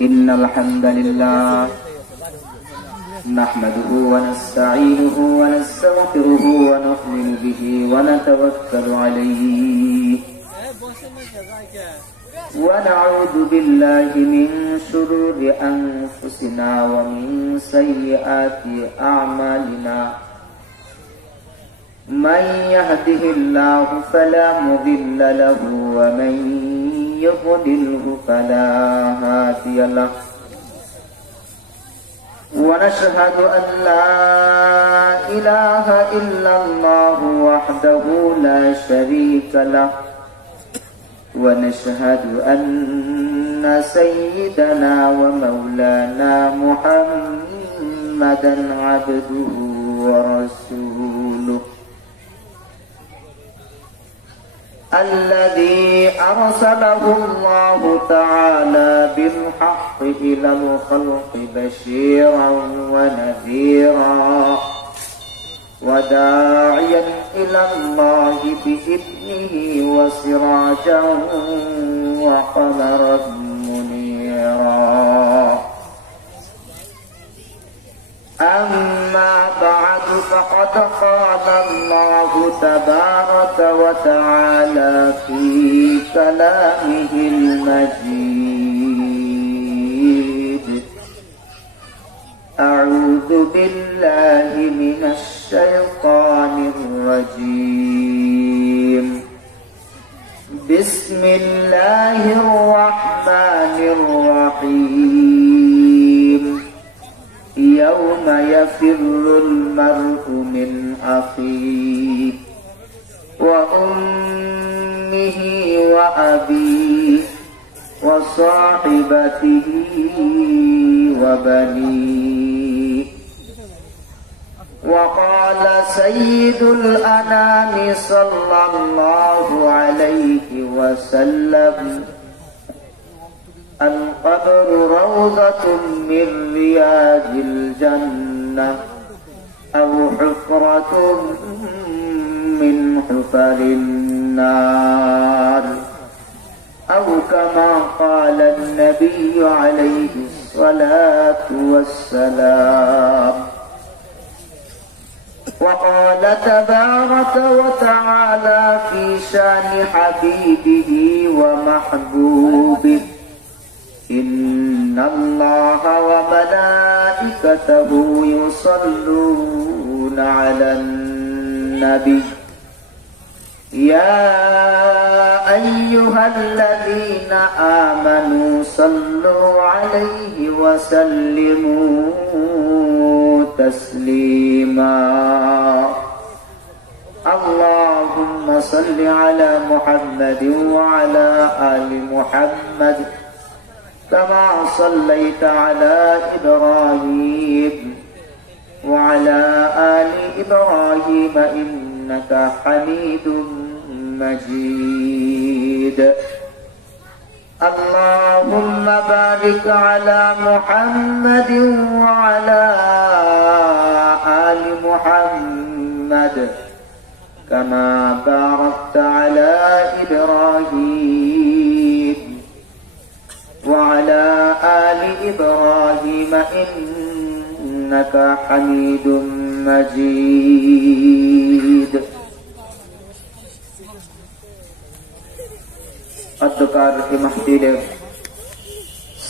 إن الحمد لله نحمده ونستعينه ونستغفره ونؤمن به ونتوكل عليه ونعوذ بالله من شرور أنفسنا ومن سيئات أعمالنا من يهده الله فلا مضل له ومن يضلله فلا هادي له ونشهد أن لا إله إلا الله وحده لا شريك له ونشهد أن سيدنا ومولانا محمدا عبده ورسوله الذي أرسله الله تعالى بالحق إلى الخلق بشيرا ونذيرا وداعيا إلى الله بإذنه وسراجا وقمرا منيرا أما بعد فقد قال الله تبارك وتعالى في كلامه المجيد أعوذ بالله من الشيطان الرجيم بسم الله الرحمن الرحيم يوم يفر المرء من أخيه وأمه وأبيه وصاحبته وبنيه وقال سيد الأنام صلى الله عليه وسلم القبر روضة من رياض الجنة أو حفرة من حفر النار أو كما قال النبي عليه الصلاة والسلام وقال تبارك وتعالى في شان حبيبه ومحبوبه إن الله وملائكته يصلون على النبي يا أيها الذين آمنوا صلوا عليه وسلموا تسليما اللهم صل على محمد وعلى آل محمد كما صليت على إبراهيم وعلى آل إبراهيم إنك حميد مجيد اللهم بارك على محمد وعلى آل محمد كما باركت على إبراهيم وعلى آل إبراهيم إنك حميد مجيد অধ্যকার এই মাহফিলের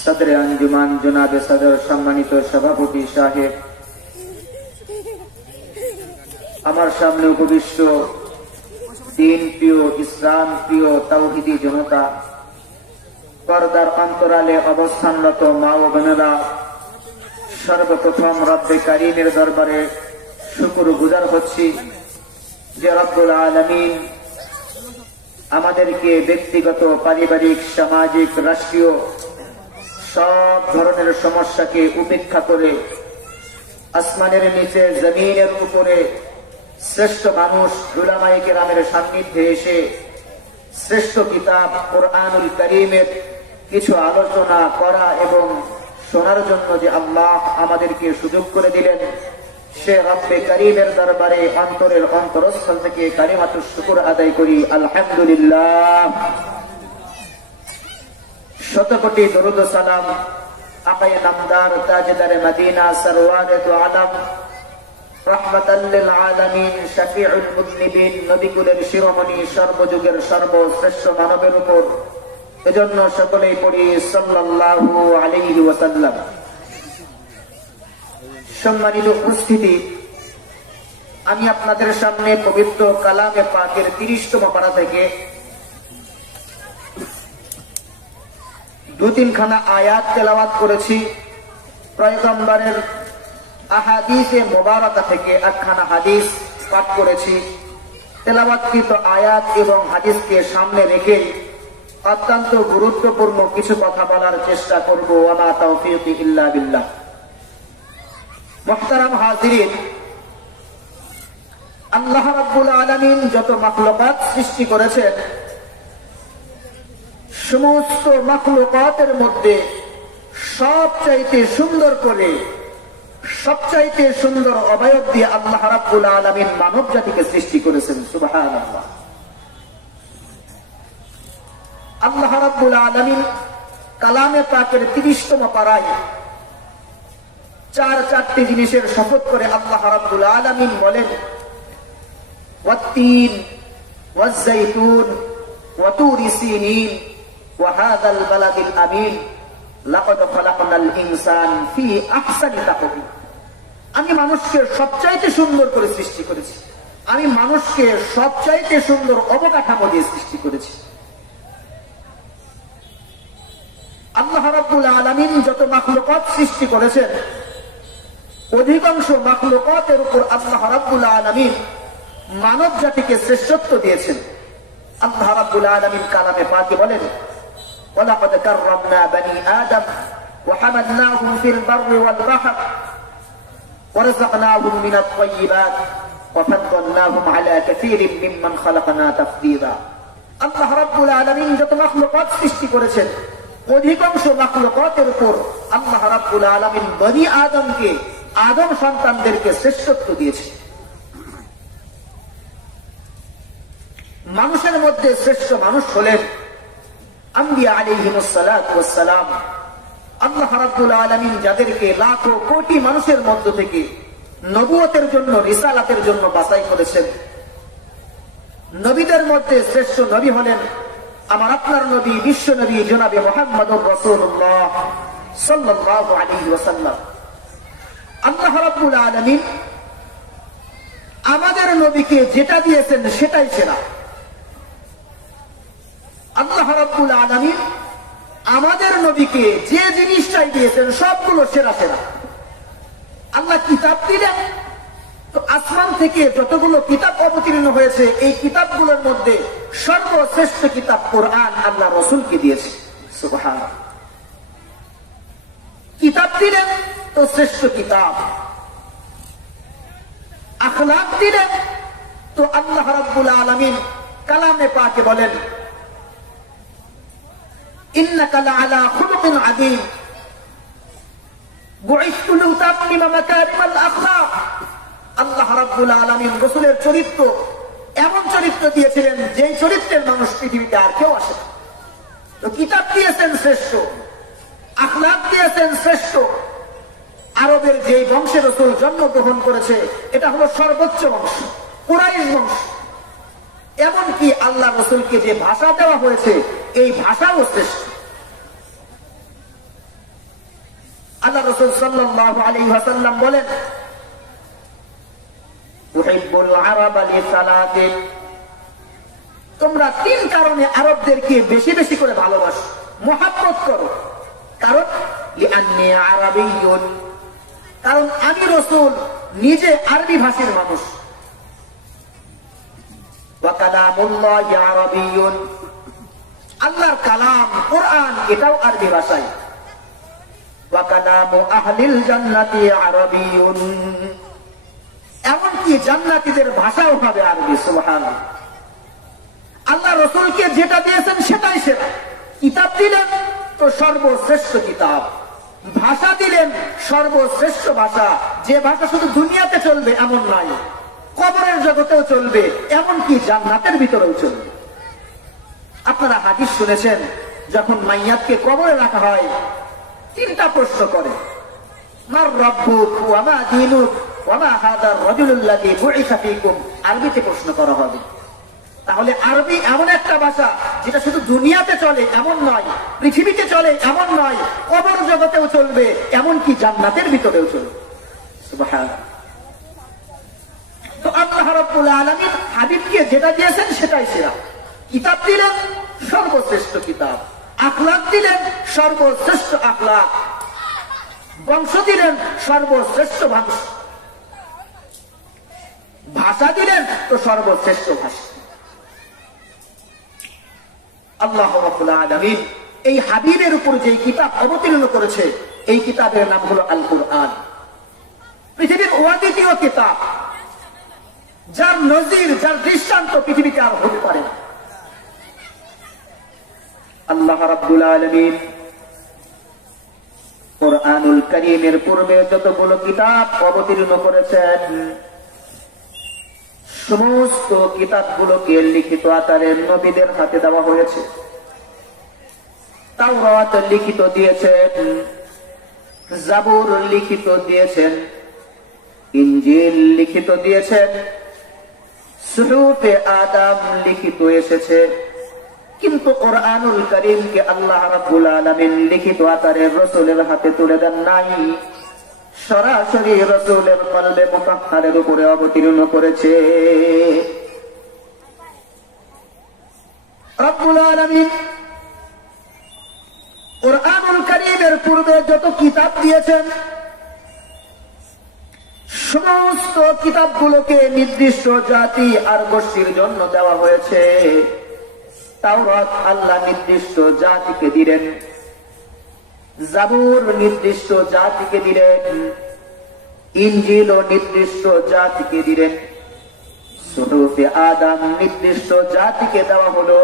সদরে আঞ্জুমান জনাবে সদর সম্মানিত সভাপতি সাহেব, আমার সামনে উপবিষ্ট দিন প্রিয়, ইসলাম প্রিয় তাওহীদি জনতা, পর্দার অন্তরালে অবস্থানরত মা ও বোনেরা, সর্বপ্রথম রব্বে কারীমের দরবারে শুকর গুজার হচ্ছি যে রব্বুল আলামিন আমাদেরকে ব্যক্তিগত, পারিবারিক, সামাজিক, রাষ্ট্রীয় সব ধরনের সমস্যাকে উপেক্ষা করে আসমানের নিচে জমিনের উপরে শ্রেষ্ঠ মানুষ উলামায়ে কেরামের সান্নিধ্যে এসে শ্রেষ্ঠ কিতাব কোরআনুল কারীমের কিছু আলোচনা করা এবং শোনার জন্য যে আল্লাহ আমাদেরকে সুযোগ করে দিলেন, সে রব্বে কারীমের দরবারে অন্তরের অন্তরস্থল থেকে কালিমাতুশ শুকর আদায় করি আলহামদুলিল্লাহ। শত কোটি দরুদ ও সালাম আকায়ে নামদার তাজদারে মদিনা সরওয়ারে দু আলম রাহমাতাল লিল আলামিন শাফিউল মুযনিবিন নবী কুলের শিরোমণি সর্বযুগের সর্বশ্রেষ্ঠ মানবের উপর এজন্য সকলেই পড়ি সাল্লাল্লাহু আলাইহি ওয়াসাল্লাম। সম্মানিত উপস্থিতি, আমি আপনাদের সামনে পবিত্র কালামে পাকের 30তম পারা থেকে 2-3 খানা আয়াত তেলাওয়াত করেছি। পয়গম্বরের আহাদিসে মোবারকা থেকে 1 খানা হাদিস পাঠ করেছি। তেলাওয়াতকৃত আয়াত এবং হাদিসকে সামনে রেখে অত্যন্ত গুরুত্বপূর্ণ কিছু কথা বলার চেষ্টা করব। ওয়া মা তাওফীকি ইল্লা বিল্লাহ। মুহতারাম হাজিরিন, আল্লাহ রাব্বুল আলামিন যত মাখলুকাত সৃষ্টি করেছেন, সমস্ত মাখলুকাতের মধ্যে সবচাইতে সুন্দর করে, সবচাইতে সুন্দর অবয়ব দিয়ে আল্লাহ রাব্বুল আলামিন মানব জাতিকে সৃষ্টি করেছেন। সুবহানাল্লাহ। আল্লাহ রাব্বুল আলামিন কালামে পাকের 30তম পারায় 4টি জিনিসের শপথ করে আল্লাহ রাব্বুল আলামিন বলেন, ওয়াত-তিন ওয়াজ-যাইতুন ওয়া তুরি সিনিন ওয়া হাযাল বালাদিল আমিন লাকাদ খালাকনাল ইনসান ফি আহসানি তাকওয়িম। আমি মানুষকে সবচাইতে সুন্দর করে সৃষ্টি করেছি। আমি মানুষকে সবচাইতে সুন্দর অবকাঠামো দিয়ে সৃষ্টি করেছি। আল্লাহ রাব্বুল আলামিন যত মাখলুকাত সৃষ্টি করেছেন, অধিকাংশ মাখলুকাতের উপর আল্লাহ রাব্বুল আলামিন মানব জাতিকে শ্রেষ্ঠত্ব দিয়েছেন। আল্লাহ রাব্বুল আলামিন কালামে পাকে বলেন, ওয়ালাকাদ কাররামনা বানি আদম ওয়া হামালনাহুম ফিল বাররি ওয়াল বাহর ওয়া রাযাকনাহুম মিনাত তাইয়্যিবাত ওয়া ফাদ্দালনাহুম আলা কাসীরিন মিম্মান খালাকনা তাফদীলা। আল্লাহ রাব্বুল আলামিন যত মাখলুকাত সৃষ্টি করেছেন, অধিকাংশ মাখলুকাতের উপর আল্লাহ রাব্বুল আলামিন বনি আদমকে, আদম সন্তানদেরকে শ্রেষ্ঠত্ব দিয়েছে। মানুষের মধ্যে শ্রেষ্ঠ মানুষ হলেন আম্বিয়া আলাইহিমুস সালাতু ওয়াস সালাম। আল্লাহ রাব্বুল আলামিন যাদেরকে লাখো কোটি মানুষের মধ্য থেকে নবুয়তের জন্য, রিসালাতের জন্য বাছাই করেছেন। নবীদের মধ্যে শ্রেষ্ঠ নবী হলেন আমার আপনার নবী, বিশ্ব নবী জনাবে মুহাম্মদুর রাসূলুল্লাহ সাল্লাল্লাহু আলাইহি ওয়াসাল্লাম। আল্লাহ রাব্বুল আলামিন আমাদের নবীকে যেটা দিয়েছেন সেটাই সেরা। আল্লাহ রাব্বুল আলামিন আমাদের নবীকে যে জিনিসটাই দিয়েছেন সবগুলো সেরা সেরা। আল্লাহ কিতাব দিলেন, তো আসমান থেকে যতগুলো কিতাব অবতীর্ণ হয়েছে, এই কিতাবগুলোর মধ্যে সর্বশ্রেষ্ঠ কিতাব কোরআন আল্লাহ রাসূলকে দিয়েছে। সুবহানাল্লাহ। কিতাব দিলেন তো শ্রেষ্ঠ কিতাব, আখলাক দিলেন তো আল্লাহ রাব্বুল আলামিন কালামে পাকে বলেন, ইন্নাকা লাআলা খুলুকিন আযীম বুইসতু লিউতাম্মিমা মাকারিমাল আখলাক। আল্লাহ রাব্বুল আলামিন রাসূলের চরিত্র এমন চরিত্র দিয়েছিলেন যে চরিত্রের মানুষ পৃথিবীতে আর কেউ আসে না। তো কিতাব দিয়েছেন শ্রেষ্ঠ, আখলাক দিয়েছেন শ্রেষ্ঠ। আরবের যে বংশে রাসূল জন্মগ্রহণ করেছে এটা হলো সর্বোচ্চ বংশ, কুরাইশ বংশ। এমনকি আল্লাহ রাসূলকে যে ভাষা দেওয়া হয়েছে এই ভাষাও শ্রেষ্ঠ। আল্লাহ রাসূল সাল্লাল্লাহু আলাইহি ওয়াসাল্লাম বলেন, উহিব্বুল আরাবা লিসালাতিন। তোমরা 3 কারণে আরবদেরকে বেশি বেশি করে ভালোবাসো, মুহাব্বত করো। কারণ লিআন্নী আরাবিয়্যুন, কারণ আমি রাসূল নিজে আরবি ভাষীর মানুষ। ওয়া কালামুল্লাহি আরাবিয়্যুন, আল্লাহর কালাম কোরআন এটাও আরবি ভাষায়। ওয়া কালামু আহলিল জান্নাতি আরাবিয়্যুন, এমনকি জান্নাতীদের ভাষাও হবে আরবি। সুবহানাল্লাহ। আল্লাহ রাসূলকে যেটা দিয়েছেন সেটাই সেরা। কিতাব দিলেন তো সর্বশ্রেষ্ঠ কিতাব, ভাষা দিলেন সর্বশ্রেষ্ঠ ভাষা। যে ভাষা শুধু দুনিয়াতে চলবে এমন নয়, কবরের জগতেও চলবে, এমনকি জান্নাতের ভিতরেও চলবে। আপনারা হাদিস শুনেছেন, যখন মাইয়াতকে কবরে রাখা হয় তিনটা প্রশ্ন করে, মার রাব্বুক ওয়া মা দীনুক ওয়া মা হাদার রাজুলুল্লাযী বুইসা ফীকুম। আরবিতে প্রশ্ন করা হবে। তাহলে আরবি এমন একটা ভাষা যেটা শুধু দুনিয়াতে চলে এমন নয়, পৃথিবীতে চলে এমন নয়, কবর জগতেও চলবে, এমনকি জান্নাতের ভিতরেও চলবে। সুবহানাল্লাহ। তো আল্লাহ রাব্বুল আলামিন হাবিবকে যেটা দিয়েছেন সেটাই সেরা। কিতাব দিলেন সর্বশ্রেষ্ঠ কিতাব, আখলাক দিলেন সর্বশ্রেষ্ঠ আখলাক, বংশ দিলেন সর্বশ্রেষ্ঠ বংশ, ভাষা দিলেন তো সর্বশ্রেষ্ঠ ভাষা। আল্লাহ রাব্বুল আলামিন এই হাবিবের উপর যে কিতাব অবতীর্ণ করেছে, এই কিতাবের নাম হলো আল কুরআন। পৃথিবীর অদ্বিতীয় কিতাব, যার নজির, যার দৃষ্টান্ত পৃথিবীতে আর হতে পারে না। আল্লাহ রাব্বুল আলামিন কুরআনুল কারীমের পূর্বে যতগুলো কিতাব অবতীর্ণ করেছেন, সমস্ত কিতাবগুলোকে লিখিত আকারে নবীদের হাতে দেওয়া হয়েছে। তাওরাত লিখিত দিয়েছেন, জাবুর লিখিত দিয়েছেন, ইনজিল লিখিত দিয়েছেন, সুহুফে আদম লিখিত এসেছে। কিন্তু কুরআনুল কারীমকে আল্লাহ রাব্বুল আলামিন লিখিত আকারে রাসূলের হাতে তুলে দেন নাই, সরাসরি রাসূলের কলবে মুতাহহারের উপরে অবতীর্ণ করেছে। রব্বুল আলামিন কুরআনুল কারীমের পূর্বে যত কিতাব দিয়েছেন, সমস্ত কিতাবগুলোকে নির্দিষ্ট জাতি আর গোষ্ঠীর জন্য দেওয়া হয়েছে। তাওরাত আল্লাহ নির্দিষ্ট জাতিকে দিলেন, জাবুর নির্দিষ্ট জাতিকে দিলেন, ইনজিল নির্দিষ্ট জাতিকে দিলেন, সুহুফে আদম নির্দিষ্ট জাতিকে দেওয়া হলো।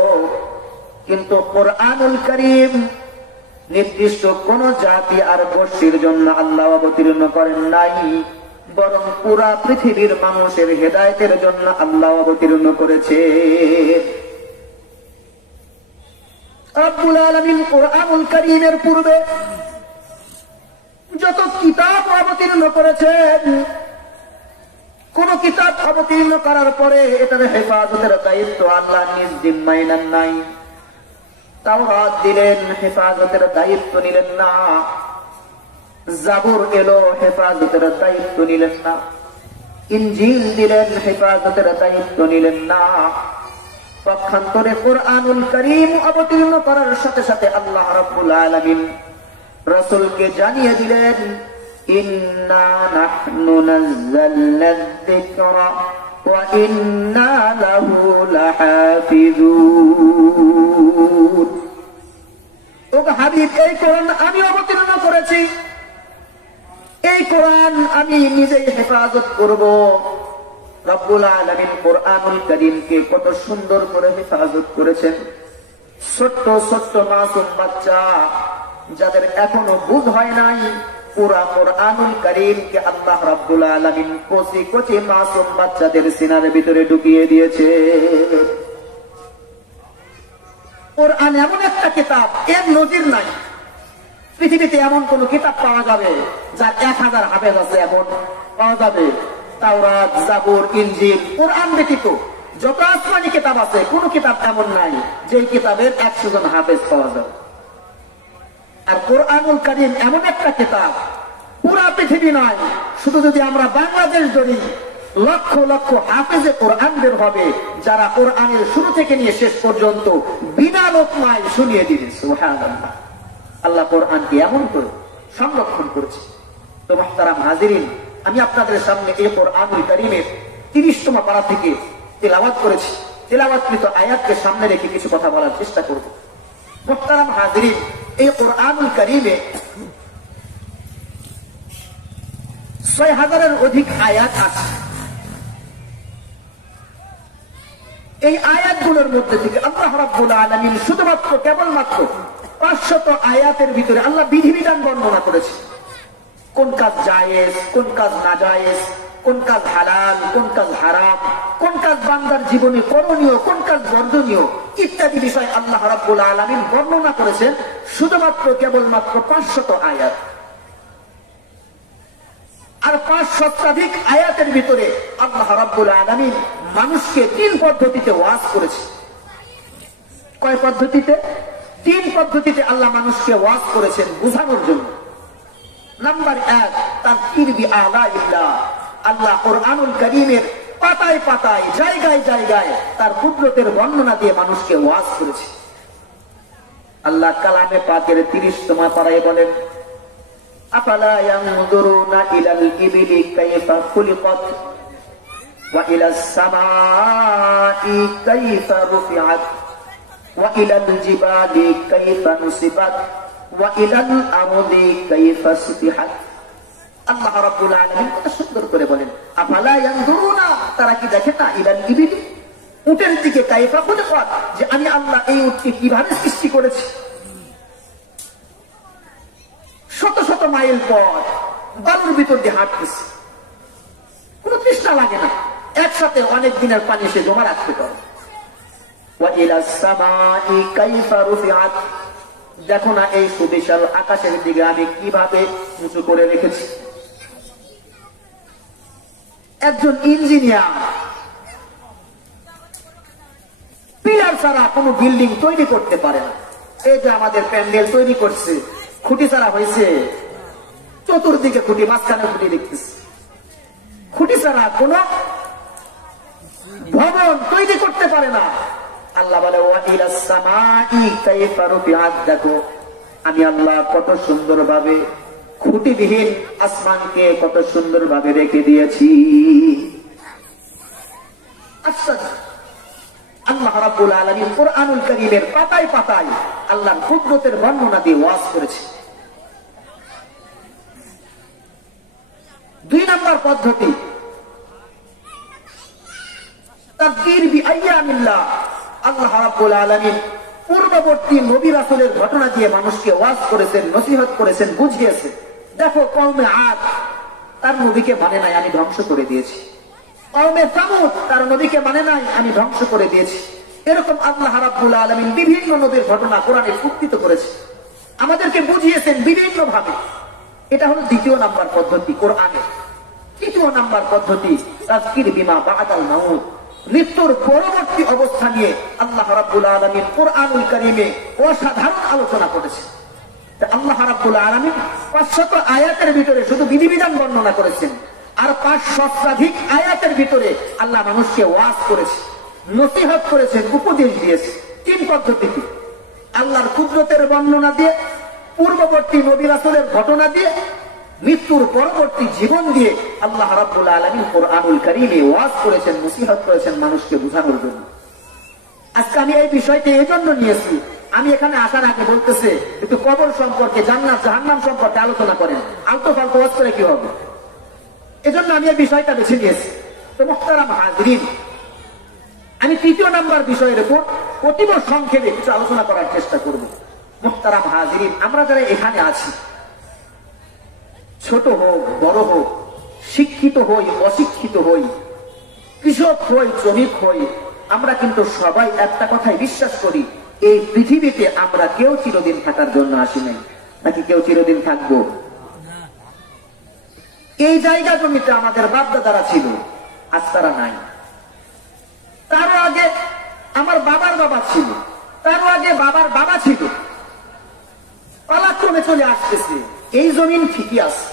কিন্তু কুরআনুল কারীম নির্দিষ্ট কোন জাতি আর গোষ্ঠীর জন্য আল্লাহ অবতীর্ণ করেন নাই, বরং পুরা পৃথিবীর মানুষের হেদায়েতের জন্য আল্লাহ অবতীর্ণ করেছে। রব্বুল আলামিন কুরআনুল কারীমের পূর্বে যত কিতাব অবতীর্ণ করেছেন, কোন কিতাব অবতীর্ণ করার পরে এটার হেফাজতের দায়িত্ব আল্লাহ নিজ জিম্মায় নেন নাই। তাওরাত দিলেন, হেফাজতের দায়িত্ব নিলেন না। জাবুর এলো, হেফাজতের দায়িত্ব নিলেন না। ইনজিল দিলেন, হেফাজতের দায়িত্ব নিলেন না। পক্ষান্তরে কুরআনুল কারীম অবতীর্ণ করার সাথে সাথে আল্লাহ রাব্বুল আলামিন রাসূলকে জানিয়ে দিলেন, ইন্না নাহনু নাযালনা যিকরা ওয়া ইন্না লাহু লাহাফিজুন। ও হাবিব, এই কোরআন আমি অবতীর্ণ করেছি, এই কোরআন আমি নিজেই হেফাজত করব। রব্বুল আলামিন কুরআনুল কারীমকে কত সুন্দর করে হেফাজত করেছেন। ছোট্ট ছোট্ট মাসুম বাচ্চা, যাদের এখনো বুঝ হয় নাই, পুরা কুরআনুল কারীমকে আল্লাহ রাব্বুল আলামিন কচি কচি মাসুম বাচ্চাদের সিনার ভিতরে ঢুকিয়ে দিয়েছে। কুরআন এমন একটা কিতাব, এর নজির নাই। পৃথিবীতে এমন কোন কিতাব পাওয়া যাবে যার 1000 হাফেজ আছে? এখন পাওয়া যাবে? তাওরাত, জাবুর, ইনজিল, কুরআন ব্যতীত যত আসমানি কিতাব আছে, কোন কিতাব এমন নাই যে কিতাবের 100 জন হাফেজ পাওয়া যাবে। আর কুরআনুল কারীম এমন একটা কিতাব, পুরা পৃথিবী নয়, শুধু যদি আমরা বাংলাদেশ ধরি, লক্ষ লক্ষ হাফেজে কোরআন বের হবে, যারা কোরআনের শুরু থেকে নিয়ে শেষ পর্যন্ত বিনা লোকমায় শুনিয়ে দিবে। সুবহানাল্লাহ। আল্লাহ কোরআনকে এমন করে সংরক্ষণ করেছে। তো মুহতারাম হাজিরিন, আমি আপনাদের সামনে এই কুরআনুল কারীমের 30তম পারা থেকে তেলাওয়াত করেছি। তেলাওয়াতকৃত আয়াতকে সামনে রেখে কিছু কথা বলার চেষ্টা করব। মুহতারাম হাজিরিন, এই কুরআনুল কারীমে 6000-এর অধিক আয়াত আছে। এই আয়াতগুলোর মধ্যে থেকে আল্লাহ রাব্বুল আলামিন শুধুমাত্র কেবলমাত্র 500 আয়াতের ভিতরে আল্লাহ বিধিবিধান বর্ণনা করেছে। কোন কাজ জায়েজ, কোন কাজ নাজায়েজ, কোন কাজ হালাল, কোন কাজ হারাম, কোন কাজ বান্দার জীবনে করণীয়, কোন কাজ বর্জনীয় ইত্যাদি বিষয় আল্লাহ রাব্বুল আলামিন বর্ণনা করেছেন শুধুমাত্র কেবলমাত্র 500 আয়াত। আর 5 শতাধিক আয়াতের ভিতরে আল্লাহ রাব্বুল আলামিন মানুষকে 3 পদ্ধতিতে ওয়াজ করেছে। কয় পদ্ধতিতে? 3 পদ্ধতিতে আল্লাহ মানুষকে ওয়াজ করেছেন বোঝানোর জন্য। নাম্বার 1, তাযকির বিআলাইল্লাহ। আল্লাহ কোরআনুল কারীমের পাতায় পাতায়, জায়গায় জায়গায় তার কুদরতের বর্ণনা দিয়ে মানুষকে ওয়াজ করেছে। আল্লাহ কালামে পাকের 30তম পারায় বলেন, আফালা ইয়ানজুরুনা ইলাল ইবিলি কাইফা খুলিকাত ওয়া ইলাস সামাই কাইফা রুফিআত ওয়া ইলাল জিবালি কাইফা নুসিবাত ওয়া ইলাল আরদি কাইফা সুতিহাত। আল্লাহ রাব্বুল আলামিন কত সুন্দর করে বলেন, আফালা ইয়ানজুরুনা, তারা কি দেখে না, ইলাল ইবিলি, উটের দিকে, কাইফা খুলিকাত, যে আমি আল্লাহ এই উটকে কিভাবে সৃষ্টি করেছি। শত শত মাইল পথ বালুর ভিতর দিয়ে হাঁটতেছে, কোন তৃষ্ণা লাগে না, একসাথে অনেক দিনের পানি সে জমা রাখতে পারে। ওয়া ইলাস সামাই কাইফা রুফিআত, দেখো না এই সুবিশাল আকাশের দিকে আমি কিভাবে উঁচু করে রেখেছি। একজন ইঞ্জিনিয়ার পিলার ছাড়া কোনো বিল্ডিং তৈরি করতে পারে না। এই যে আমাদের প্যান্ডেল তৈরি করছে, খুঁটি ছাড়া হয়েছে, চতুর্দিকে খুঁটি, মাঝখানে খুঁটি দেখতেছে, খুঁটি ছাড়া কোন ভবন তৈরি করতে পারে না। আল্লাহ বলে, ওয়া ইলাস সামাই কাইফা রুফিআত, দেখো আমি আল্লাহ কত সুন্দর ভাবে খুঁটিবিহীন আসমানকে কত সুন্দর ভাবে রেখে দিয়েছি। আশ্চর্য! আল্লাহ রাব্বুল আলামিন কোরআনুল কারীমের পাতায় পাতায় আল্লাহর কুদরতের বর্ণনা দিয়ে ওয়াজ করেছে। 2 নম্বর পদ্ধতি, তাযকির বিআইয়ামিল্লাহ। আল্লাহ রাব্বুল আলামিন পূর্ববর্তী নবী রাসূলের ঘটনা দিয়ে মানুষকে ওয়াজ করেছেন, নসিহত করেছেন, বুঝিয়েছেন। দেখো কওমে আদ তার নবীকে মানে নাই, আমি ধ্বংস করে দিয়েছি। কওমে সামুদ তার নবীকে মানে নাই, আমি ধ্বংস করে দিয়েছি। এরকম আল্লাহ রাব্বুল আলামিন বিভিন্ন নবীর ঘটনা কোরআনে উদ্ধৃত করেছে, আমাদেরকে বুঝিয়েছেন বিভিন্ন ভাবে। এটা হলো 2 নাম্বার পদ্ধতি কোরআনের। 3 নাম্বার পদ্ধতি, তাযকির বিমা বা'দাল মাউত। মৃত্যুর পরবর্তী অবস্থা নিয়ে আল্লাহ রাব্বুল আলামিন কোরআনুল কারীমে অসাধারণ আলোচনা করেছেন। আল্লাহ রাব্বুল আলামিন 500 আয়াতের ভিতরে শুধু বিধিবিধান বর্ণনা করেছেন, আর 5 শতাধিক আয়াতের ভিতরে আল্লাহ মানুষকে ওয়াজ করেছে, নসিহত করেছেন, উপদেশ দিয়েছে। 3 পদ্ধতিতে, আল্লাহর কুদরতের বর্ণনা দিয়ে, পূর্ববর্তী নবী রাসূলের ঘটনা দিয়ে, মৃত্যুর পরবর্তী জীবন দিয়ে আল্লাহ রাব্বুল আলামিন কোরআনুল কারীমে ওয়াজ করেছেন, নসিহত করেছেন মানুষকে বোঝানোর জন্য। আজকে আমি এই বিষয়টি এই জন্য নিয়েছি, আমি এখানে আসার আগে বলতেছে একটু কবর সম্পর্কে, জান্নাত জাহান্নাম সম্পর্কে আলোচনা করেন, আলতো ফালতো ওয়াজ করে কি হবে, এজন্য আমি এই বিষয়টা বেছে নিয়েছি। তো মুহতারাম হাজিরিন, আমি 3 নাম্বার বিষয়ের উপর অতীব সংক্ষেপে কিছু আলোচনা করার চেষ্টা করব। মুহতারাম হাজিরিন, আমরা যারা এখানে আছি, ছোট হোক বড় হোক, শিক্ষিত হই অশিক্ষিত হই, কৃষক হই শ্রমিক হই, আমরা কিন্তু সবাই একটা কথাই বিশ্বাস করি, এই পৃথিবীতে আমরা কেউ চিরদিন থাকার জন্য আসি নাই। নাকি কেউ চিরদিন থাকবো? এই জায়গা জমিতে আমাদের বাপদাদারা ছিল, আজ তারা নাই। তারও আগে আমার বাবার বাবা ছিল, তারও আগে বাবার বাবা ছিল, পালাক্রমে চলে আসতেছে। এই জমিন ঠিকই আছে,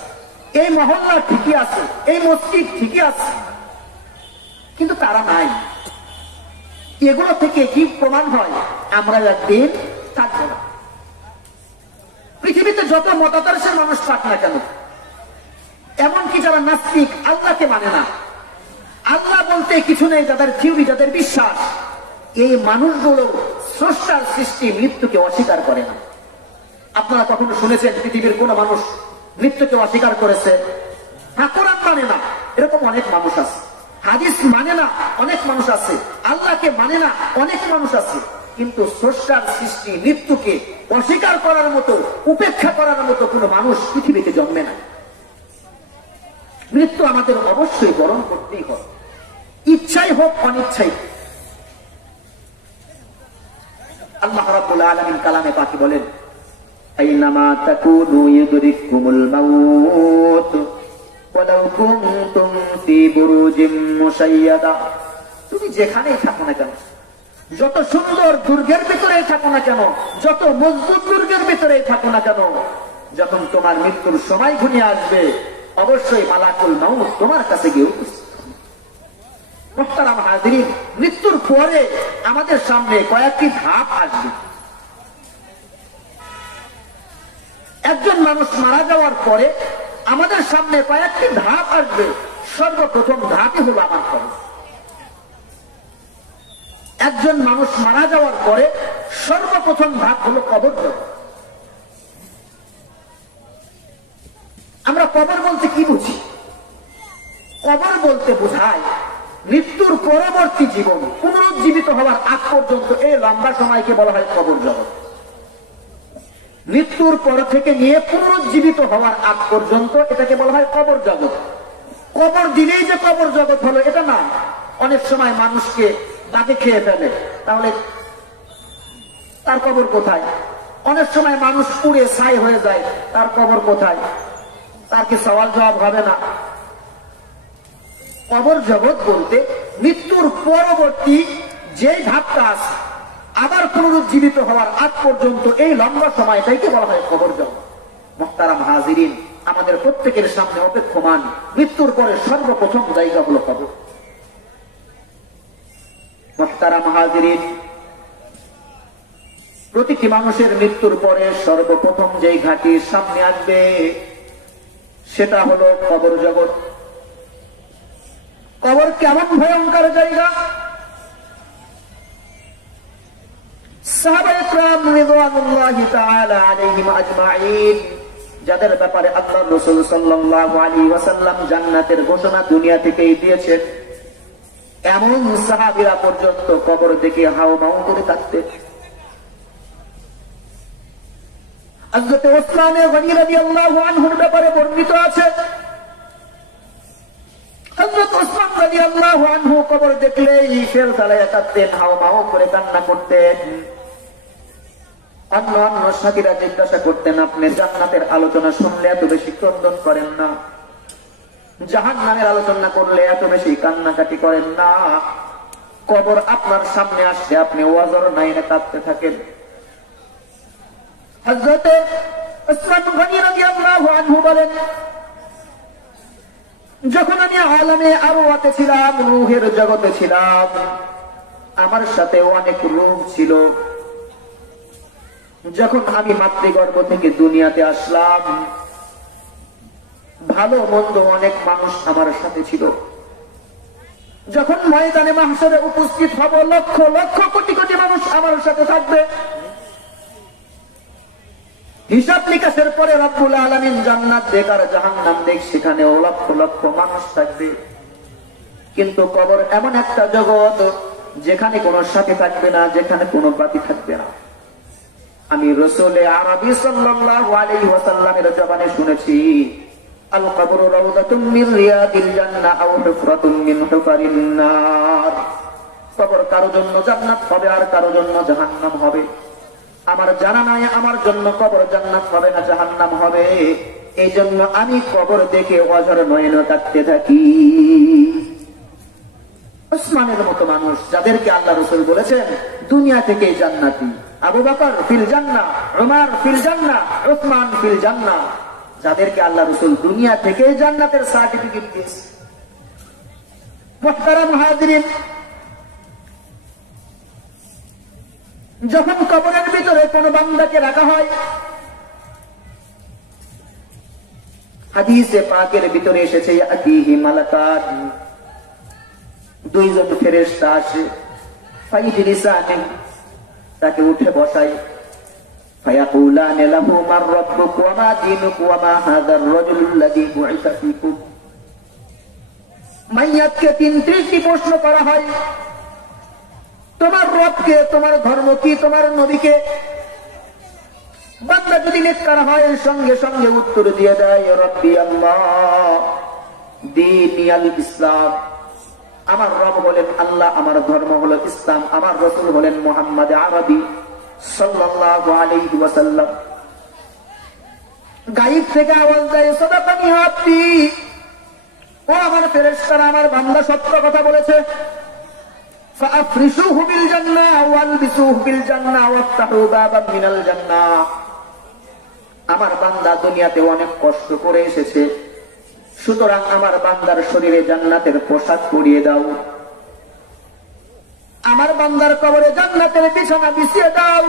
এই মহল্লা ঠিকই আছে, এই মসজিদ ঠিকই আছে, কিন্তু তারা নাই। এগুলো থেকে কি প্রমাণ হয়? আমরা একদিন থাকবো না। পৃথিবীতে যত মতাদর্শের মানুষ থাক না কেন, এমনকি যারা নাস্তিক, আল্লাহকে মানে না, আল্লাহ বলতে কিছু নেই, যাদের থিওরি, যাদের বিশ্বাস, এই মানুষগুলো স্রষ্টার সৃষ্টি মৃত্যুকে অস্বীকার করে না। আপনারা কখনো শুনেছেন পৃথিবীর কোন মানুষ মৃত্যুকে অস্বীকার করেছে? হ্যাঁ, কোরআন মানে না, এরকম অনেক মানুষ আছে। হাদিস মানে না, অনেক মানুষ আছে। আল্লাহকে মানে না, অনেক মানুষ আছে। কিন্তু স্রষ্টার সৃষ্টি মৃত্যুকে অস্বীকার করার মতো, উপেক্ষা করার মতো কোন মানুষ পৃথিবীতে জন্মে না। মৃত্যু আমাদের অবশ্যই বরণ করতেই হবে, ইচ্ছাই হোক অনিচ্ছাই। আল্লাহ রাব্বুল আলামিন কালামে পাকি বলেন, আইনামা তাকুনু ইউদরিকুমুল মাউত ওয়ালাউ কুনতুম ফি বুরুজিম মুশাইয়াদা। তুমি যেখানেই থাকো না কেন, যত সুন্দর দুর্গের ভিতরেই থাকো না কেন, যত মজবুত দুর্গের ভিতরেই থাকো না কেন, যখন তোমার মৃত্যুর সময় ঘনিয়ে আসবে অবশ্যই মালাকুল মাউত তোমার কাছে গিয়ে উপস্থিত হবে। মুহতারাম হাজিরিন, মৃত্যুর পরে আমাদের সামনে কয়েকটি ধাপ আসবে। একজন মানুষ মারা যাওয়ার পরে আমাদের সামনে কয়েকটি ধাপ আসবে। সর্বপ্রথম ধাপই হলো আমার কবর। একজন মানুষ মারা যাওয়ার পরে সর্বপ্রথম ধাপ হলো কবর জগৎ। আমরা কবর বলতে কি বুঝি? কবর বলতে বোঝায় মৃত্যুর পরবর্তী জীবন, পুনরুজ্জীবিত হওয়ার আগ পর্যন্ত এই লম্বা সময়কে বলা হয় কবর জগৎ। মৃত্যুর পর থেকে নিয়ে পুনরুজ্জীবিত হওয়ার আগ পর্যন্ত এটাকে বলা হয় কবর জগৎ। কবর দিলেই যে কবর জগৎ হলো এটা না। অনেক সময় মানুষকে বাঘে খেয়ে ফেলে, তাহলে তার কবর কোথায়? অনেক সময় মানুষ পুড়ে ছাই হয়ে যায়, তার কবর কোথায়? তার কি সওয়াল জবাব হবে না? কবর জগৎ বলতে মৃত্যুর পরবর্তী যে ধাপটা আছে, আবার পুনরুজ্জীবিত হওয়ার আগ পর্যন্ত এই লম্বা সময়টাইকে বলা হয় কবর জগৎ। মুহতারাম হাজিরিন, আমাদের প্রত্যেকের সামনে অপেক্ষমান মৃত্যুর পরে সর্বপ্রথম জায়গা হলো কবর। মুহতারাম হাজিরিন, প্রতিটি মানুষের মৃত্যুর পরে সর্বপ্রথম যেই ঘাটির সামনে আসবে সেটা হলো কবর জগৎ। কবর কেমন ভয়ঙ্কর জায়গা! সাহাবায়ে কেরাম রিদওয়ানুল্লাহি তাআলা আলাইহিম আজমাইন, যাদের ব্যাপারে আল্লাহর রাসূল সাল্লাল্লাহু আলাইহি ওয়াসাল্লাম জান্নাতের ঘোষণা দুনিয়া থেকেই দিয়েছেন, এমন সাহাবীরা পর্যন্ত কবর দেখে হাউমাউ করে থাকতেন। হযরত ওসমান গনি রাদিয়াল্লাহু আনহুর ব্যাপারে বর্ণিত আছে, হযরত ওসমান রাদিয়াল্লাহু আনহু কবর দেখলেই ফেল তালায় কাঁদতেন, হাউমাউ করে কান্না করতেন। অন্য সাথীরা জিজ্ঞাসা করতেন, আপনি জান্নাতের আলোচনা শুনলে এত বেশি ক্রন্দন করেন না, জাহান্নামের আলোচনা করলে এত বেশি কান্নাকাটি করেন না, কবর আপনার সামনে আসলে আপনি ওয়াজর নাইনে কাঁদতে থাকেন। হযরত ওসমান গনি রাদিয়াল্লাহু আনহু বলেন, যখন আমি আলামে আরওয়াতে ছিলাম, রূহের জগতে ছিলাম, আমার সাথে অনেক রূহ ছিল। যখন আমি মাতৃগর্ভ থেকে দুনিয়াতে আসলাম, ভালো মন্দ অনেক মানুষ আমার সাথে ছিল। যখন ময়দানে মাহশরে উপস্থিত হব, লক্ষ লক্ষ কোটি কোটি মানুষ আমার সাথে থাকবে। হিসাব নিকাশের পরে রব্বুল আলামিন জান্নাত দেখ আর জাহান্নাম দেখ, সেখানেও লক্ষ লক্ষ মানুষ থাকবে। কিন্তু কবর এমন একটা জগৎ যেখানে কোনো সাথী থাকবে না, যেখানে কোনো বাতি থাকবে না। আমি রাসূলে আরবি সাল্লাল্লাহু আলাইহি ওয়াসাল্লামের জবানে শুনেছি, আল কবরু রাউযাতুম মিন রিয়াদিল জান্নাহ আও হুফরাতুম মিন হুফারিন নার। কবর কারো জন্য জান্নাত হবে আর কারো জন্য জাহান্নাম হবে। আমার জানা নাই আমার জন্য কবর জান্নাত হবে না জাহান্নাম হবে, এই জন্য আমি কবর দেখে অঝর নয়নে কাঁদতে থাকি। ওসমানের মতো মানুষ, যাদেরকে আল্লাহ রাসূল বলেছেন দুনিয়া থেকে জান্নাতি, আবু বকর ফিল জান্নাহ, উমর ফিল জান্নাহ, উসমান ফিল জান্নাহ, যাদেরকে আল্লাহ রাসূল দুনিয়া থেকে জান্নাতের সার্টিফিকেট দিয়েছে। মুহতারাম হাজিরিন, যখন কবরের ভিতরে কোন বান্দাকে রাখা হয়, হাদিসে পাকের ভিতরে এসেছে, ইয়াতিহি মালাকাত, দুইজন ফেরেশতা আসে, ফাইজলিসানে, তাকে উঠে বসায়, ফায়াকুলানে লাহু মার রাব্বুক ওয়া মা দীনুক ওয়া মা হাযার রাজুলুল্লাযী বুইসা ফীকুম। মাইয়াতকে ৩৩টি প্রশ্ন করা হয়, তোমার রবকে, তোমার ধর্ম কি, তোমার নবীকে। বান্দা যদি নেককার হয় সঙ্গে সঙ্গে উত্তর দিয়ে দেয় রব্বি আল্লাহ, দীনিয়াল ইসলাম। আমার রব বলেন আল্লাহ, আমার ধর্ম হলো ইসলাম, আমার রাসূল হলেন মুহাম্মদ আরবি সাল্লাল্লাহু আলাইহি ওয়াসাল্লাম। গায়েব থেকে আওয়াজ দেয় সাদাকানি আব্দি, ও আমার ফেরেশতারা, আমার বান্দা সত্য কথা বলেছে। ফাআফরিশুহু বিল জান্নাহ ওয়ালবিসুহু বিল জান্নাহ ওয়াফতাহু বাবান মিনাল জান্নাহ। আমার বান্দা দুনিয়াতে অনেক কষ্ট করে এসেছে, সুতরাং আমার বান্দার শরীরে জান্নাতের পোশাক পরিয়ে দাও, আমার বান্দার কবরে জান্নাতের বিছানা বিছিয়ে দাও,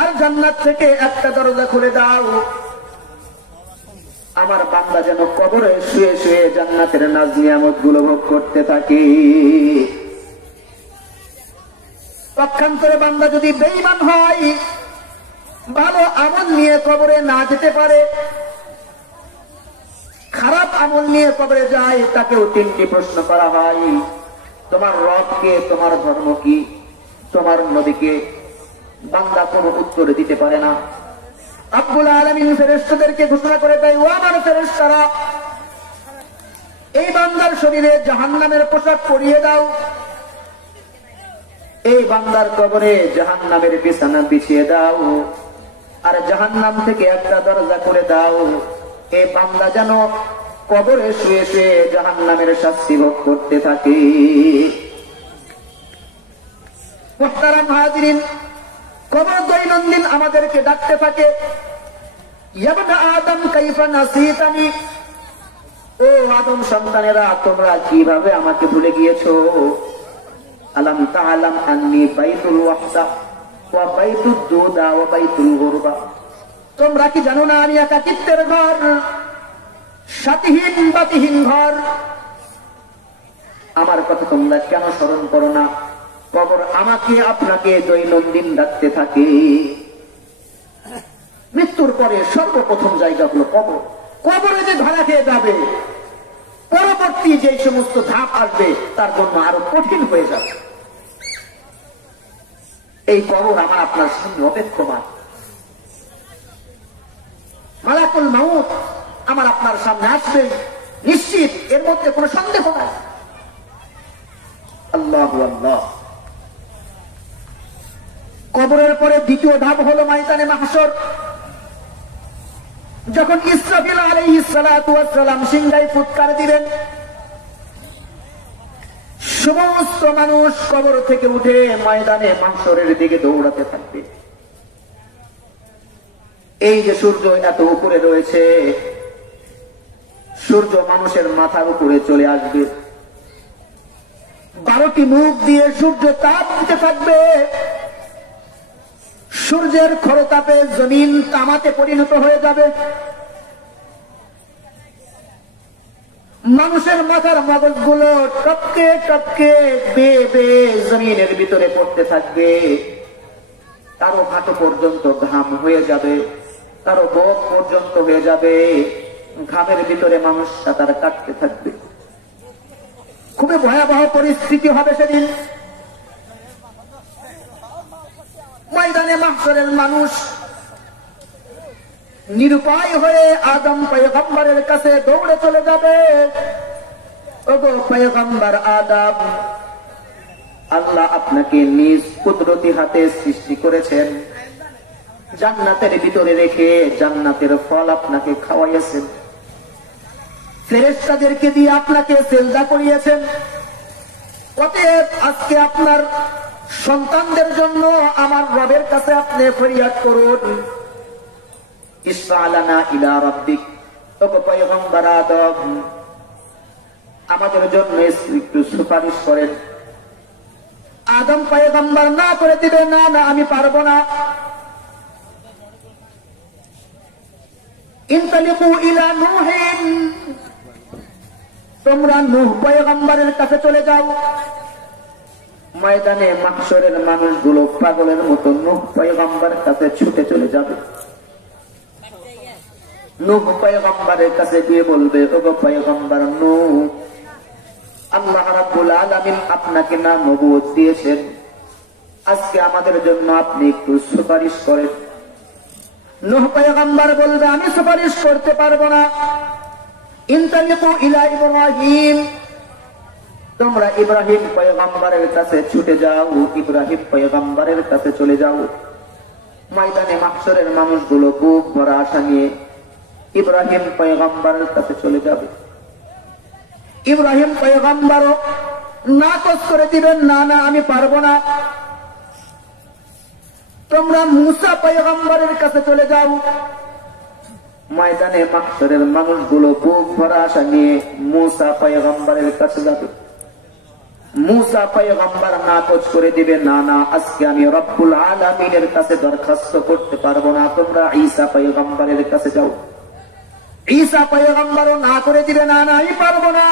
আর জান্নাত থেকে একটা দরজা খুলে দাও। আমার বান্দা যেন কবরে শুয়ে শুয়ে জান্নাতের নাজ নিয়ামত গুলো ভোগ করতে থাকে। পক্ষান্তরে বান্দা যদি বেঈমান হয়, ভালো আমল নিয়ে কবরে না যেতে পারে, খারাপ আমল নিয়ে কবরে যায়, তাকেও তিনটি প্রশ্ন করা হয়, তোমার রবকে, তোমার ধর্ম কি, তোমার নবীকে। বান্দা কোনো উত্তর দিতে পারে না। রব্বুল আলামিন ফেরেশতাদেরকে ঘোষণা করে দেয়, ও আমার ফেরেশতারা, এই বান্দার শরীরে জাহান্নামের পোশাক পরিয়ে দাও, এই বান্দার কবরে জাহান্নামের বিছানা বিছিয়ে দাও, আর জাহান্নাম থেকে একটা দরজা করে দাও। এই বান্দা যেন কবরে শুয়ে শুয়ে জাহান্নামের শাস্তি ভোগ করতে থাকে। মুহতারাম হাজিরিন, কবর দৈনন্দিন আমাদেরকে ডাকতে থাকে, ইয়া আদম কাইফা নাসিতানি, ও আদম সন্তানেরা, তোমরা কিভাবে আমাকে ভুলে গিয়েছো। আলাম তাআলাম আন্নী বাইতুল ওয়াহদা ওয়া বাইতুদ দুদা ওয়া বাইতুল গুরবা, তোমরা কি জানো না আমি একাকিত্বের ঘর, সাথীহীন বাতিহীন ঘর। আমার কথা তোমরা কেন স্মরণ করো না? কবর আমাকে আপনাকে দৈনন্দিন ডাকতে থাকে। মৃত্যুর পরে সর্বপ্রথম জায়গা হলো কবর। কবরে যে ধরা খেয়ে যাবে, পরবর্তী যে সমস্ত ধাপ আসবে তার জন্য আরো কঠিন হয়ে যাবে। এই কবর আমার আপনার সামনে অপেক্ষমান। মালাকুল মাউত আমার আপনার সামনে আসবে নিশ্চিত, এর মধ্যে কোনো সন্দেহ নাই। আল্লাহু আল্লাহ। কবরের পরে দ্বিতীয় ধাপ হলো ময়দানে মাহশর। যখন ইসরাফিল আলাইহিস সালাতু ওয়াস সালাম সিংহায় ফুৎকার দিবেন, সমস্ত মানুষ কবর থেকে উঠে ময়দানে মাহশরের দিকে দৌড়াতে থাকবে। এই যে সূর্য এত উপরে রয়েছে, সূর্য মানুষের মাথার উপরে চলে আসবে, 12টি মুখ দিয়ে সূর্য তাপ দিতে থাকবে। সূর্যের খরতাপে জমিন তামাতে পরিণত হয়ে যাবে। মানুষের মাথার মগজগুলো টপকে টপকে বেয়ে বেয়ে জমিনের ভিতরে পড়তে থাকবে। কারো হাঁটু পর্যন্ত ঘাম হয়ে যাবে, কারো বুক পর্যন্ত হয়ে যাবে। ঘামের ভিতরে মানুষ সাঁতার কাটতে থাকবে। খুবই ভয়াবহ পরিস্থিতি হবে সেদিন। ময়দানে মাহশরের মানুষ নিরুপায় হয়ে আদম পয়গম্বরের কাছে দৌড়ে চলে যাবে। ওগো পয়গম্বর আদম, আল্লাহ আপনাকে নিজ কুদরতি হাতে সৃষ্টি করেছেন, জান্নাতের ভিতরে রেখে জান্নাতের ফল আপনাকে খাওয়াইয়েছেন, ফেরেশতাদেরকে দিয়ে আপনাকে সেজদা করিয়েছেন। অতএব আজকে আপনার সন্তানদের জন্য আমার রবের কাছে আপনি ফরিয়াদ করুন। ইসফালানা ইলা রাব্বিক, ওগো পয়গম্বর আদম, আমাদের জন্য একটু সুপারিশ করেন। আদম পয়গম্বর না করে দিবে, না না আমি পারবো না। ইনতালিকু ইলা নূহিন, তোমরা নূহ পয়গম্বরের কাছে চলে যাও। ময়দানে মাহশরের মানুষগুলো পাগলের মতো নূহ পয়গম্বরের কাছে ছুটে চলে যাবে। নূহ পয়গম্বরের কাছে গিয়ে বলবে, ওগো পয়গম্বর নূহ, আল্লাহ রাব্বুল আলামিন আপনাকে না নবুয়ত দিয়েছেন, আজকে আমাদের জন্য আপনি একটু সুপারিশ করেন। নূহ পয়গম্বর বলবে, আমি সুপারিশ করতে পারবো না। ইনতালিকু ইলা ইব্রাহিম, তোমরা ইব্রাহিম পয়গম্বরের কাছে ছুটে যাও, ইব্রাহিম পয়গম্বরের কাছে চলে যাও। ময়দানে মাহশরের মানুষগুলো বুক ভরা আশা নিয়ে ইব্রাহিম পয়গম্বরের কাছে চলে যাবে। ইব্রাহিম পয়গম্বরও নাকচ করে দিবেন, না না আমি পারবো না, তোমরা মুসা পয়গম্বরের কাছে চলে যাও। ময়দানে মাহশরের মানুষগুলো বুক ভরা আশা নিয়ে মুসা পয়গম্বরের কাছে যাবে। মুসা পয়গম্বর নাকচ করে দিবে, না না আজকে আমি রব্বুল আলামিনের কাছে দরখাস্ত করতে পারবো না, তোমরা ঈসা পয়গম্বরের কাছে যাও। ঈসা পয়গম্বরও না করে দিবে, না না আমি পারবো না,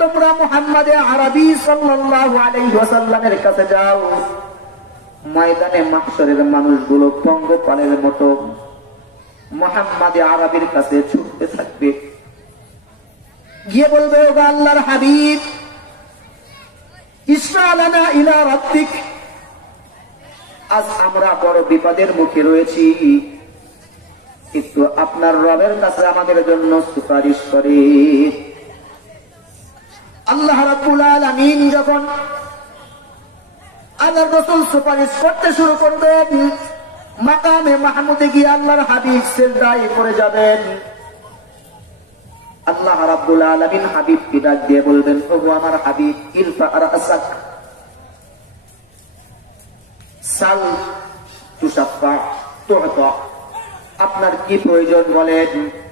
তোমরা মুহাম্মদ আরবি সাল্লাল্লাহু আলাইহি ওয়াসাল্লামের কাছে যাও। ময়দানে মাহশরের মানুষগুলো পঙ্গপালের মতো মুহাম্মদ আরবির কাছে ছুটতে থাকবে, গিয়ে বলবে, ও আল্লাহর হাবিব, ইশফা লানা ইলা রাব্বিক, আজ আমরা বড় বিপদের মুখে রয়েছি, একটু আপনার রবের কাছে আমাদের জন্য সুপারিশ করে। আল্লাহ রাব্বুল আলামিন যখন আল্লাহর রাসূল সুপারিশ করতে শুরু করবেন, মাকামে মাহমুদে গিয়ে আল্লাহর হাবিব সিজদায় পড়ে যাবেন। আল্লাহ রাব্বুল আলামিন হাবিবকে ডাক দিয়ে বলবেন, ওগো আমার হাবিব, ইরফা রাসাক সাল তুশাফা তু'তা, আপনার কি প্রয়োজন বলেন,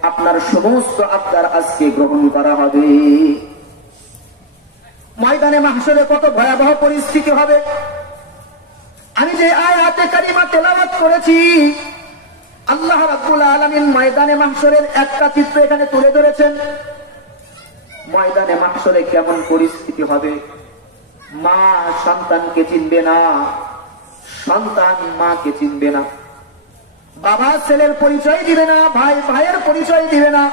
আপনার সমস্ত আবদার আজকে গ্রহণ করা হবে। ময়দানে মাহশরে কত ভয়াবহ পরিস্থিতি হবে। আমি যে আয়াতে কারিমা তেলাওয়াত করেছি, আল্লাহ রাব্বুল আলামিন ময়দানে মাহশরের একটা চিত্র এখানে তুলে ধরেছেন। ময়দানে মাহশরে কেমন পরিস্থিতি হবে, মা সন্তানকে চিনবে না, সন্তান মাকে চিনবে না, বাবা ছেলের পরিচয় দিবে না, ভাই ভাইয়ের পরিচয় দিবে না।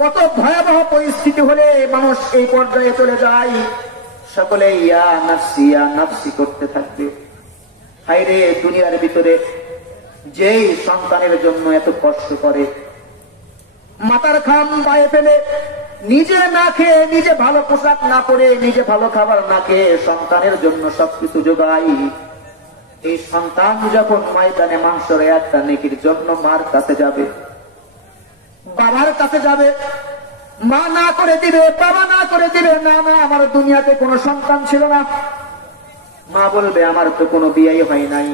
কত ভয়াবহ পরিস্থিতি হলে মানুষ এই পর্যায়ে চলে যায়, সকলে ইয়া নাফসি করতে থাকবে। হায়রে, দুনিয়ার ভিতরে যেই সন্তানের জন্য এত কষ্ট করে, মাথার ঘাম পায়ে ফেলে, নিজে না খেয়ে, নিজে ভালো পোশাক না পরে, নিজে ভালো খাবার না খেয়ে সন্তানের জন্য সবকিছু যোগায়, এই সন্তান যখন ময়দানে মাহশরে একটা নেকির জন্য মার কাছে যাবে, বাবার কাছে যাবে, মা না করে দিবে, বাবা না করে দিবে, না না আমার দুনিয়াতে কোনো সন্তান ছিল না। মা বলবে, আমার তো কোনো বিয়েই হয় নাই।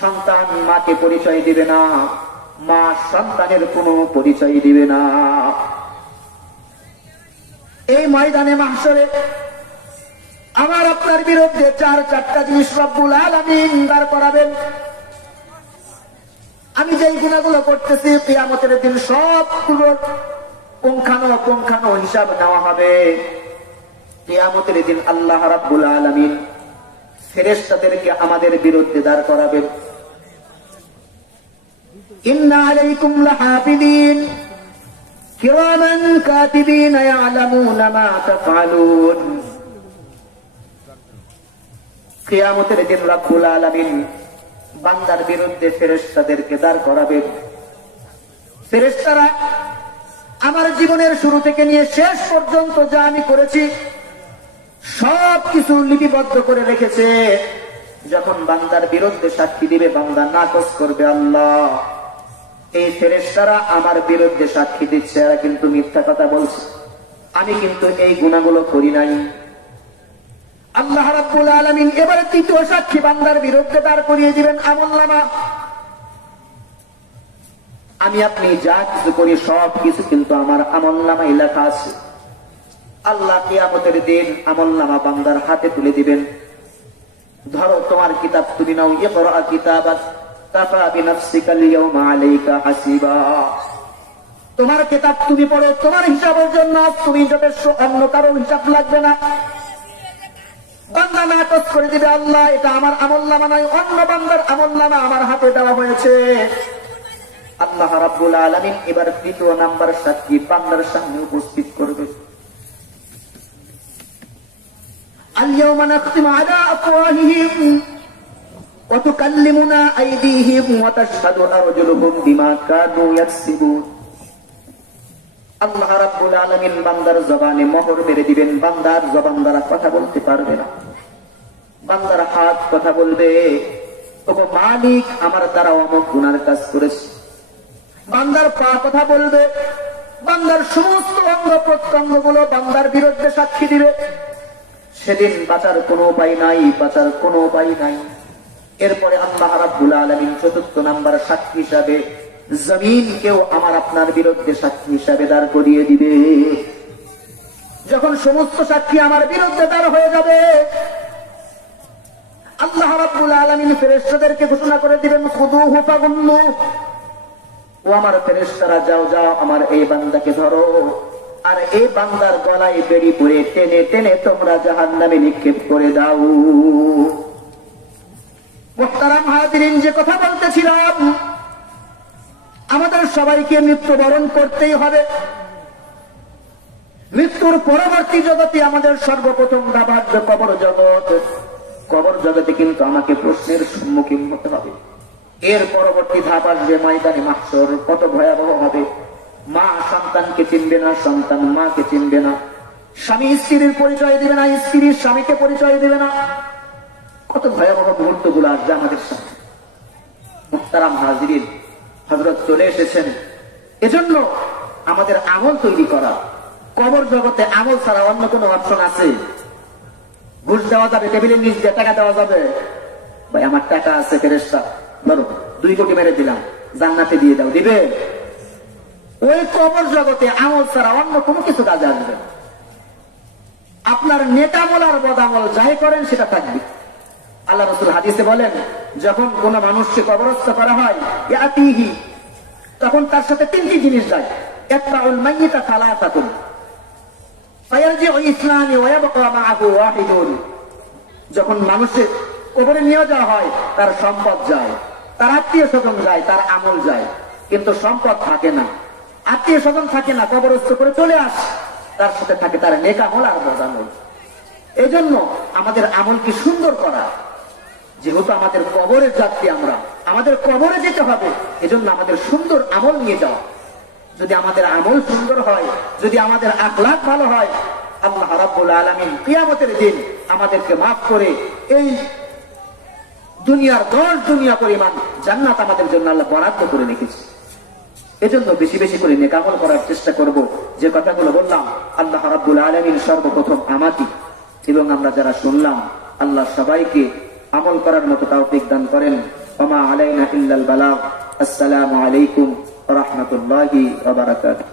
সন্তান মাকে পরিচয় দিবে না, মা সন্তানের কোনো পরিচয় দিবে না। এই ময়দানে মাহশরে আমার আপনার বিরুদ্ধে চারটা জিনিস রব্বুল আলামিন দাঁড় করাবেন। আমি যেই গুনাহগুলো করতেছি, কিয়ামতের দিন সবগুলোর পুঙ্খানো হিসাব নেওয়া হবে। কিয়ামতের দিন আল্লাহ রাব্বুল আলামিন ফেরেশতাদেরকে আমাদের বিরুদ্ধে দাঁড় করাবেন। ইন্না আলাইকুম লাহাফিদিন কিরামান কাতিবিন ইয়ালামুনা মা তাফআলুন। কিয়ামতের দিন রব্বুল আলামিন বান্দার বিরুদ্ধে ফেরেশতাদেরকে দাঁড় করাবেন। ফেরেশতারা আমার জীবনের শুরু থেকে নিয়ে শেষ পর্যন্ত যা আমি করেছি সবকিছু লিপিবদ্ধ করে রেখেছে। যখন বান্দার বিরুদ্ধে সাক্ষী দিবে, বান্দা নাকচ করবে, আল্লাহ এই ফেরেশতারা আমার বিরুদ্ধে সাক্ষী দিচ্ছে, এরা কিন্তু মিথ্যা কথা বলছে, আমি কিন্তু এই গুনাহগুলো করি নাই। আল্লাহ রাব্বুল আলামিন এবারে তৃতীয় সাক্ষী বান্দার বিরুদ্ধে দাঁড় করিয়ে দিবেন আমলনামা। আমি আপনি যা কিছু করি সব কিছু কিন্তু আমার আমলনামায় লেখা আছে। আল্লাহ কিয়ামতের দিন আমলনামা বান্দার হাতে তুলে দিবেন। ধরো তোমার কিতাব তুমি নাও, ইকরা কিতাবাক কাফা বিনাফসিকা আল-ইয়াওমা আলাইকা হাসিবা। তোমার কিতাব তুমি পড়ো, তোমার হিসাবের জন্য তুমি যথেষ্ট, অন্য কারো হিসাব লাগবে না। বান্দা নাকচ করে দিবে, আল্লাহ এটা আমার আমলনামা নয়, অন্য বান্দার আমলনামা আমার হাতে দেওয়া হয়েছে। আল্লাহ রাব্বুল আলামিন এবার তৃতীয় নাম্বার সাক্ষী বান্দার সামনে উপস্থিত করবে। আল-ইয়াওমা নাখতিমু আলা আফওয়াহিহিম وتكلمنا أيديهم وتشهد أرجلهم بما كانوا يكسبون। আল্লাহ রাব্বুল আলামিন বান্দার জবানে মোহর মেরে দিবেন, বান্দার জবান দ্বারা কথা বলতে পারবে না। বান্দার হাত কথা বলবে, ওগো মালিক আমার দ্বারা অমুক গুনার কাজ করেছে। বান্দার পা কথা বলবে, বান্দার সমস্ত অঙ্গ প্রত্যঙ্গ গুলো বান্দার বিরুদ্ধে সাক্ষী দিবে। সেদিন বাঁচার কোনো উপায় নাই, বাঁচার কোনো উপায় নাই। এরপরে আল্লাহ রাব্বুল আলামিন চতুর্থ নাম্বার সাক্ষী হিসাবে জমিনকেও আমার আপনার বিরুদ্ধে সাক্ষী হিসাবে দাঁড় করিয়ে দিবে। যখন সমস্ত সাক্ষী আমার বিরুদ্ধে দাঁড় হয়ে যাবে, আল্লাহ রাব্বুল আলামিন ফেরেশতাদেরকে ঘোষণা করে দিবেন, খুযুহু ফাগুল্লু, ও আমার ফেরেশতারা যাও যাও আমার এই বান্দাকে ধরো, আর এই বান্দার গলায় বেড়ি পরে টেনে টেনে তোমরা জাহান্নামে নিক্ষেপ করে দাও। মুহতারাম হাজিরিন, যে কথা বলতেছিলাম, আমাদের সবাইকে মৃত্যুবরণ করতেই হবে। মৃত্যুর পরবর্তী জগতে আমাদের সর্বপ্রথম দাবাত কবর জগৎ। কবর জগতে কিন্তু আমাকে প্রশ্নের সম্মুখীন হতে হবে। এর পরবর্তী ধাপ আসবে ময়দানে মাহশর। কত ভয়াবহ হবে! মা সন্তানকে চিনবে না, সন্তান মাকে চিনবে না, স্বামী স্ত্রীর পরিচয় দিবে না, স্ত্রী স্বামীকে পরিচয় দিবে না। কত ভয়াবহ মুহূর্ত গুলো আসবে আমাদের সাথে। মুহতারাম হাজিরিন, হযরত চলে এসেছেন। এজন্য আমাদের আমল তৈরি করা। কবর জগতে আমল ছাড়া অন্য কোনো অপশন আছে? ঘুষ দেওয়া যাবে, টেবিলের নিচ দিয়ে টাকা দেওয়া যাবে? ভাই আমার টাকা আছে, ফেরেশতা ধরো 2 কোটি মেরে দিলাম, জান্নাতে দিয়ে দাও, দিবে? ওই কবর জগতে আমল ছাড়া অন্য কোনো কিছু কাজে আসবে। আপনার নেক আমল আর বদ আমল যাই করেন সেটা থাকবে। আল্লাহ রাসূল হাদিসে বলেন, যখন কোন মানুষকে কবরস্থ করা হয়, ইয়াতিহি, তখন তার সাথে 3টি জিনিস যায়। ইয়াতবাউল মাইয়িতা সালাসাতুন, ফায়ারজিউ ইসলামি ওয়া ইয়াবকা মাআহু ওয়াহিদুন। যখন মানুষের কবরে নিয়ে যাওয়া হয়, তার সম্পদ যায়, তার আত্মীয় স্বজন যায়, তার আমল যায়, কিন্তু সম্পদ থাকে না, আত্মীয় স্বজন থাকে না। কবরস্থ করে চলে আসে, তার সাথে থাকে তার নেক আমল আর বদ আমল। এই জন্য আমাদের আমলকে সুন্দর করা। যেহেতু আমাদের কবরের যাত্রী আমরা, আমাদের কবরে যেতে হবে, এজন্য আমাদের সুন্দর আমল নিয়ে যাওয়া। যদি আমাদের আমল সুন্দর হয়, যদি আমাদের আখলাক ভালো হয়, আল্লাহ রাব্বুল আলামিন কিয়ামতের দিন আমাদেরকে মাফ করে এই দুনিয়ার 10 দুনিয়া পরিমাণ জান্নাত আমাদের জন্য আল্লাহ বরাদ্দ করে রেখেছে। এজন্য বেশি বেশি করে নেক আমল করার চেষ্টা করব। যে কথাগুলো বললাম, আল্লাহ রাব্বুল আলামিন সর্বপ্রথম আমাকে এবং আমরা যারা শুনলাম, আল্লাহ সবাইকে আমল করার মতো তৌফিক দান করেন। ওমা আলাইনা ইল্লাল বালাগ। আসসালামু আলাইকুম ওয়া রাহমাতুল্লাহি ওয়া বারাকাতুহু।